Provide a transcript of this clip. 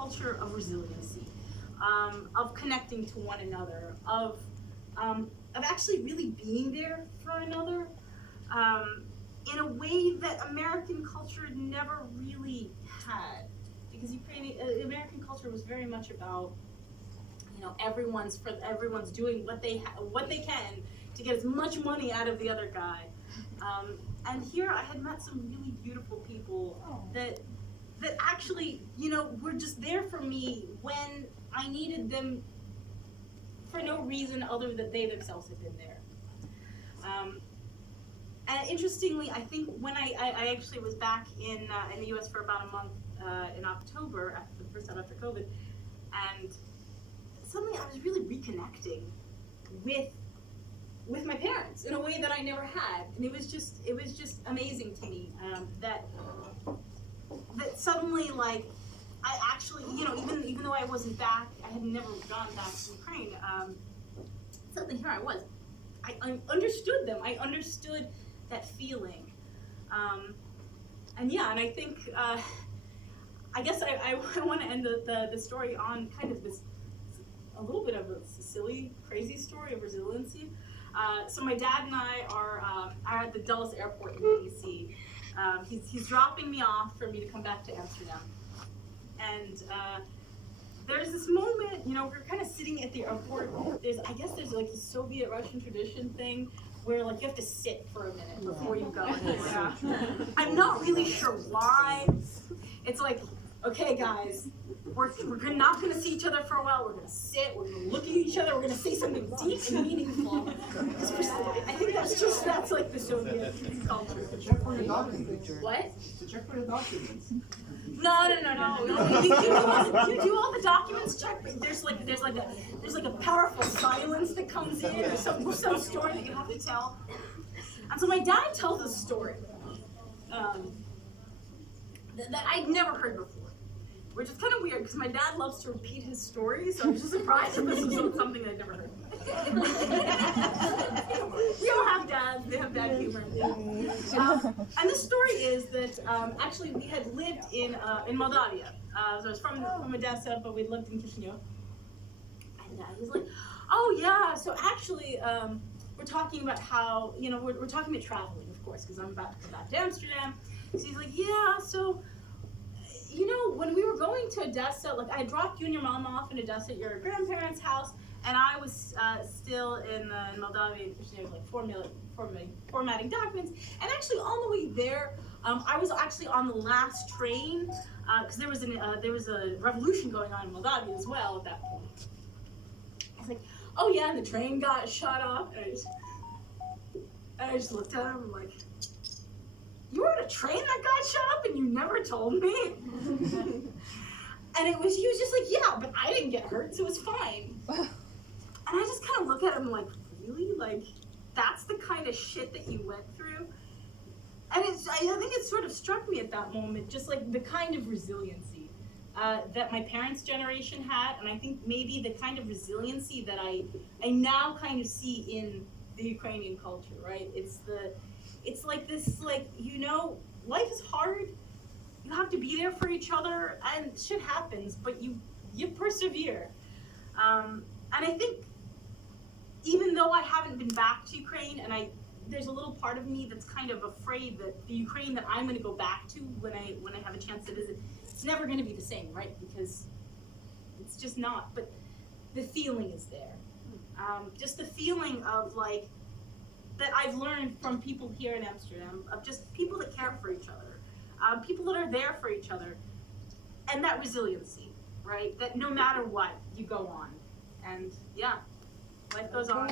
culture of resiliency, of connecting to one another, of actually really being there for another, in a way that American culture never really had. Because American culture was very much about, you know, everyone's doing what they can to get as much money out of the other guy. And here I had met some really beautiful people that actually, you know, were just there for me when I needed them for no reason other than they themselves had been there. And interestingly, I think when I actually was back in the U.S. for about a month in October, for the first time after COVID, and suddenly I was really reconnecting with my parents in a way that I never had, and it was just amazing to me that suddenly, like, I actually, you know, even though I wasn't back, I had never gone back to Ukraine. Suddenly here I was. I understood them. I understood that feeling, and yeah, and I think I guess I want to end the story on kind of this a little bit of a silly, crazy story of resiliency. So my dad and I are at the Dulles airport in DC. He's dropping me off for me to come back to Amsterdam. And there's this moment, you know, we're kind of sitting at the airport. I guess there's like a Soviet Russian tradition thing where like you have to sit for a minute before you go. Yeah. I'm not really sure why. It's like, okay guys, we're not going to see each other for a while. We're going to sit, we're going to look at each other, we're going to say something deep and meaningful. I think that's like the Soviet culture. To check for your documents. What? To check for your documents. No. You do all the documents check, but there's like a powerful silence that comes in, or some story that you have to tell. And so my dad tells a story that I'd never heard before. Which is kind of weird because my dad loves to repeat his stories, so I was just surprised if this was something I'd never heard. We all have dads, they have dad humor. And this story is that actually we had lived in Moldavia. So I was from Odessa, but we lived in Chisinau. And he was like, oh yeah, so actually we're talking about how, you know, we're talking about traveling, of course, because I'm about to come back to Amsterdam. So he's like, yeah, so, you know, when we were going to Odessa, like I dropped you and your mom off in Odessa at your grandparents' house, and I was still in Moldavia, like formatting documents. And actually, on the way there, I was actually on the last train because there was a revolution going on in Moldavia as well at that point. I was like, oh yeah, and the train got shut off, and I just looked at him like, you were on a train that got shut up and you never told me? And he was just like, yeah, but I didn't get hurt, so it's fine. And I just kind of look at him like, really? Like, that's the kind of shit that you went through? And I think it sort of struck me at that moment, just like the kind of resiliency that my parents' generation had, and I think maybe the kind of resiliency that I now kind of see in the Ukrainian culture, right? It's like this, like, you know, life is hard. You have to be there for each other, and shit happens, but you persevere. And I think, even though I haven't been back to Ukraine, and there's a little part of me that's kind of afraid that the Ukraine that I'm going to go back to when I have a chance to visit, it's never going to be the same, right? Because it's just not. But the feeling is there. Just the feeling of like, that I've learned from people here in Amsterdam, of just people that care for each other, people that are there for each other, and that resiliency, right? That no matter what, you go on. And yeah, life goes on.